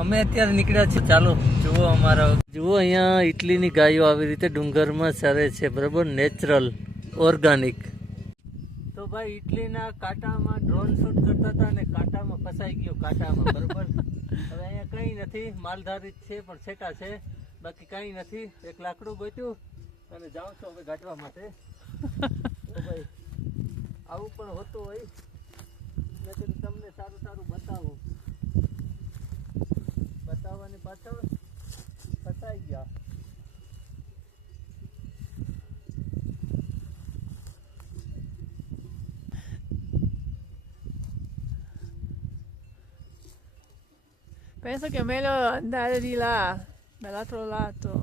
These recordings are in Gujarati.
અમે અત્યારે નીકળ્યા છીએ. ચાલો જુઓ અમારા જુઓ અહીંયા ઇટલીની ગાયો આવી રીતે ડુંગરમાં ચરે છે, બરાબર, નેચરલ ઓર્ગાનિક. તો ભાઈ ઇટલીના કાંટામાં ડ્રોન શૂટ કરતા હતા અને કાંટામાં ફસાઈ ગયો, કાંટામાં, બરાબર. હવે અહીંયા કંઈ નથી, માલધારી છે પણ છેટા છે, બાકી કંઈ નથી. એક લાકડું ગોત્યું અને જાઉં છું હવે ગાંઠવા માટે. તો ભાઈ આવું પણ હોતું હોય, મેં તમને સારું સારું બતાવું. બતાવવાની પાછળ ફસાઈ ગયા. Penso che è meglio andare di là, dall'altro lato.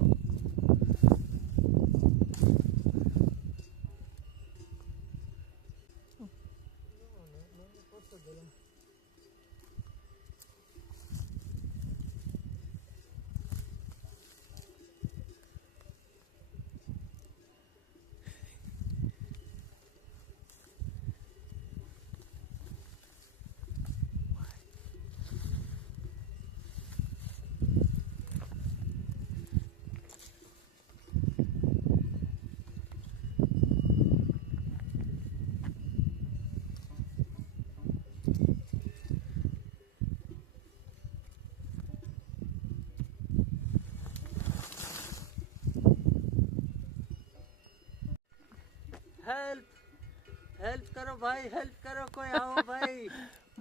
Help help करो भाई, हेल्प करो, कोई आओ भाई,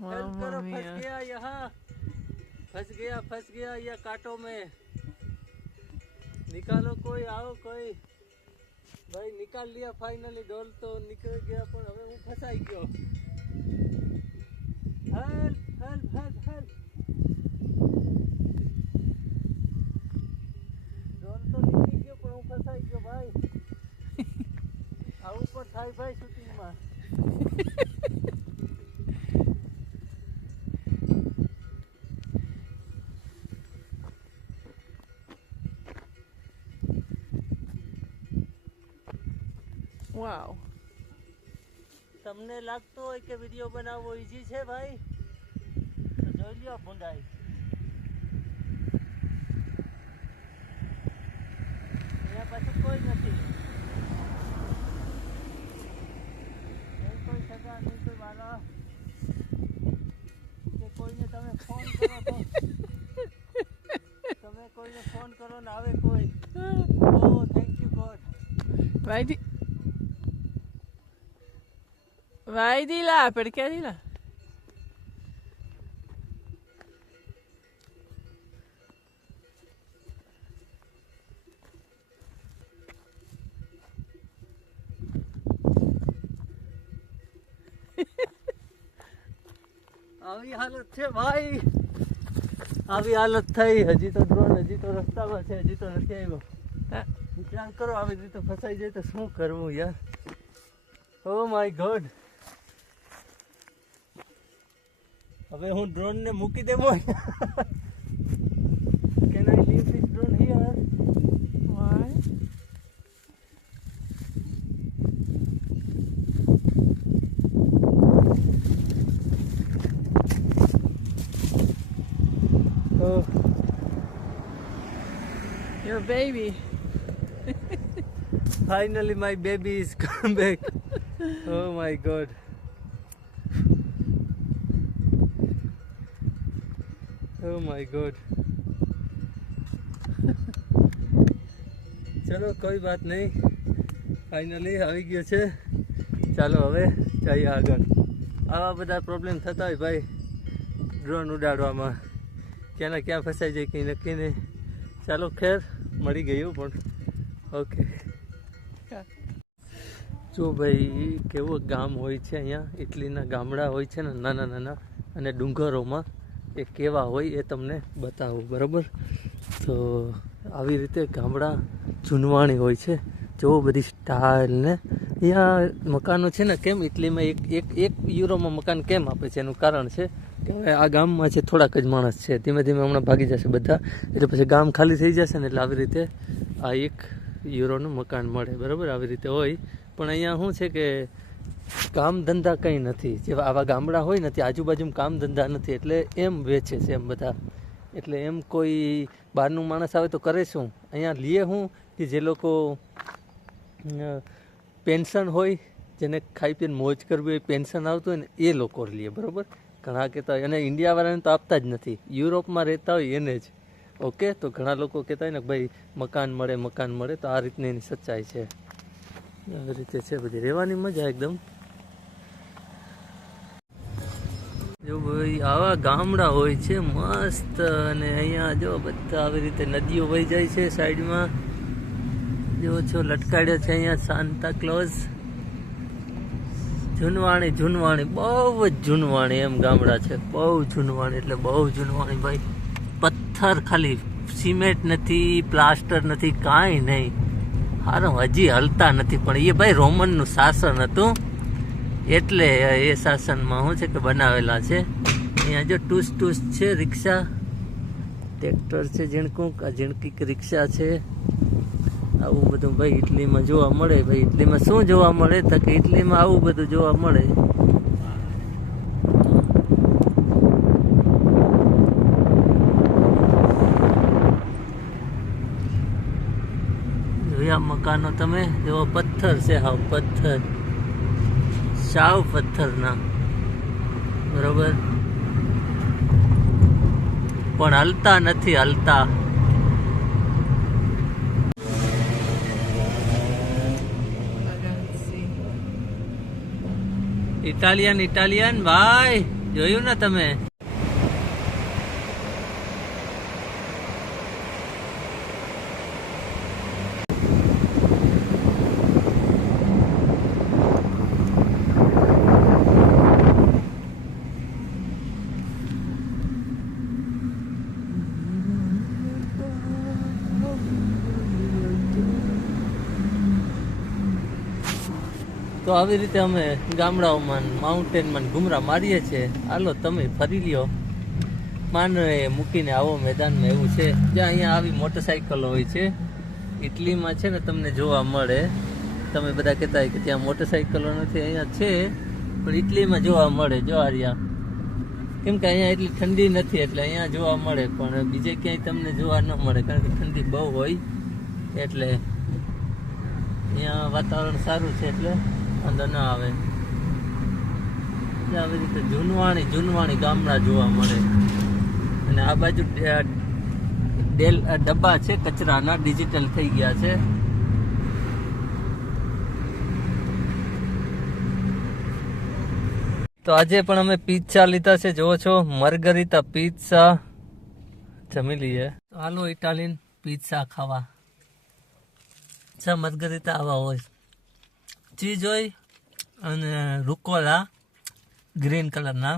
हेल्प करो, फंस गया यहाँ, फंस गया ये कांटों में, निकालो, कोई आओ, कोई भाई. निकाल लिया फाइनली, डोल तो निकल गया पर હવે હું ફસાઈ ગયો. Help help help help. ડોલ તો નીકળી ગયો પણ હું ફસાઈ ગયો ભાઈ. આવું પણ થાય ભાઈ શૂટિંગમાં. Wow. તમને લાગતું હોય કે વિડીયો બનાવવો ઈઝી છે ભાઈ, તો જોઈ લ્યો ભૂંડાઈ. અહીંયા પાછું કોઈ નથી, નહીં કોઈ સગા, નહીં કોઈ વાલા, કે કોઈને તમે ફોન કરો તો તમે કોઈને ફોન કરો ને આવે કોઈ. Oh thank you God. Vai di là, perché di là? આવી હાલત છે ભાઈ, આવી હાલત થઈ. હજી તો ડ્રોન હજી તો રસ્તામાં છે, હજી તો નથી આવ્યો. વિચાર કરો આવી રીતે ફસાઈ જાય તો શું કરવું યાર. Oh my God. હવે હું ડ્રોન ને મૂકી દેવો. Can I leave this drone here? Why? Oh. Your baby. Finally my baby is come back. Oh my god. Oh my god. ચલો કોઈ વાત નહીં, ફાઇનલી આવી ગયો છે. ચાલો હવે જઈએ આગળ. આવા બધા પ્રોબ્લેમ થતા હોય ભાઈ ડ્રોન ઉડાડવામાં, ક્યાંના ક્યાં ફસાઈ જાય કંઈ નક્કી નહીં. ચાલો ખેર મળી ગયું પણ ઓકે. જો ભાઈ કેવું ગામ હોય છે અહીંયા, ઇટલીના ગામડા હોય છે ને નાના નાના, અને ડુંગરોમાં એ કેવા હોય એ તમને બતાવું, બરાબર. તો આવી રીતે ગામડા જૂનવાણી હોય છે. જો બધી સ્ટાઇલ ને અહીંયા મકાનો છે ને, કેમ ઇટલીમાં એક યુરોમાં મકાન કેમ આપે છે એનું કારણ છે કે હવે આ ગામમાં છે થોડાક જ માણસ છે, ધીમે ધીમે હમણાં ભાગી જશે બધા, એટલે પછી ગામ ખાલી થઈ જશે ને એટલે આવી રીતે આ 1 યુરોનું મકાન મળે, બરાબર. આવી રીતે હોય. પણ અહીંયા શું છે કે કામ ધંધા કંઈ નથી. જેવા આવા ગામડા હોય નથી, આજુબાજુમાં કામ ધંધા નથી, એટલે એમ વેચે છે એમ બધા, એટલે એમ કોઈ બહારનું માણસ આવે તો કરે શું, અહીંયા લીએ હું કે જે લોકો પેન્શન હોય, જેને ખાઈ પીને મોજ કરવી હોય, પેન્શન આવતું હોય ને એ લોકો લે, બરાબર. ઘણા કહેતા હોય, અને ઇન્ડિયાવાળાને તો આપતા જ નથી, યુરોપમાં રહેતા હોય એને જ. ઓકે, તો ઘણા લોકો કહેતા હોય ને કે ભાઈ મકાન મળે, તો આ રીતની એની સચ્ચાઈ છે. આવી રીતે છે બધી રહેવાની મજા એકદમ. જો ભાઈ આવા ગામડા હોય છે મસ્ત, અને અહીંયા જો બધા આવી રીતે નદીઓ વહી જાય છે સાઈડમાં. જો છો લટકાડ્યો છે અહીંયા સાન્તા ક્લોઝ. જૂનવાણી બહુ જ જૂનવાણી એમ ગામડા છે, બહુ જૂનવાણી એટલે બહુ જૂનવાણી ભાઈ. પથ્થર ખાલી, સિમેન્ટ નથી, પ્લાસ્ટર નથી, કાંઈ નહીં. હારું હજી હલતા નથી, પણ એ ભાઈ રોમનનું શાસન હતું એટલે એ શાસનમાં શું છે કે બનાવેલા છે. અહીંયા જો ટૂસ છે, રિક્ષા, ટ્રેક્ટર છે, ઝીણકીક રિક્ષા છે. આવું બધું ભાઈ ઇટલીમાં જોવા મળે. ભાઈ ઇટલીમાં શું જોવા મળે તો કે ઇટલીમાં આવું બધું જોવા મળે. જોયા મકાનો તમે, જો પથ્થર છે, હાવ પથ્થર, સાવ પથ્થરના, બરોબર. પણ હલતા નથી, હલતા. ઇટાલિયન ભાઈ, જોયું ને તમે? તો આવી રીતે અમે ગામડાઓમાં માઉન્ટેનમાં ઘૂમરા મારીએ છીએ. હાલો તમે ફરી લ્યો, માનવે મૂકીને આવો મેદાનમાં. એવું છે જ્યાં અહીંયા આવી મોટરસાઇકલો હોય છે. ઇટલીમાં છે ને તમને જોવા મળે. તમે બધા કહેતા હોય કે ત્યાં મોટરસાઇકલો નથી, અહીંયા છે પણ ઇટલીમાં જોવા મળે. જો આર્યા, કેમ કે અહીંયા એટલી ઠંડી નથી એટલે અહીંયા જોવા મળે, પણ બીજે ક્યાંય તમને જોવા ન મળે કારણ કે ઠંડી બહુ હોય. એટલે અહીંયા વાતાવરણ સારું છે એટલે વાંધો ના આવે. આવી રીતે જૂનવાણી ગામડા જોવા મળે. અને આ બાજુ ડબ્બા છે કચરાના, ડિજિટલ થઈ ગયા છે. તો આજે પણ અમે પિઝા લીધા છે, જોવો છો, માર્ગરીટા પિઝા જમી લઈએ. હાલો ઇટાલિયન પિઝા ખાવા. માર્ગરીટા આવા હોય, ચીઝ હોય અને રૂકોલા, ગ્રીન કલરના,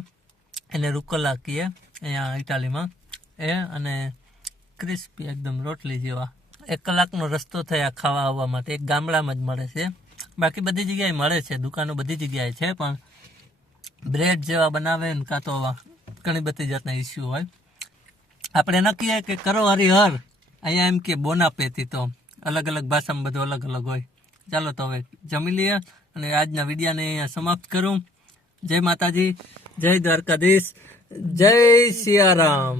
એને રૂકોલા કહીએ અહીંયા ઇટાલીમાં. એ અને ક્રિસ્પી એકદમ રોટલી જેવા. 1 કલાકનો રસ્તો થયા ખાવા આવવા માટે. એક ગામડામાં જ મળે છે, બાકી બધી જગ્યાએ મળે છે, દુકાનો બધી જગ્યાએ છે, પણ બ્રેડ જેવા બનાવે ને કાં તો ઘણી બધી જાતના ઇસ્યુ હોય. આપણે નક્કીએ કે કરો હરિહર, અહીંયા એમ કે બોનાપેથી. તો અલગ અલગ ભાષામાં બધું અલગ અલગ હોય. ચાલો તો હવે જમી લઈએ અને આજના વિડીયોને અહીંયા સમાપ્ત કરું. જય માતાજી, જય દ્વારકાધીશ, જય સિયારામ.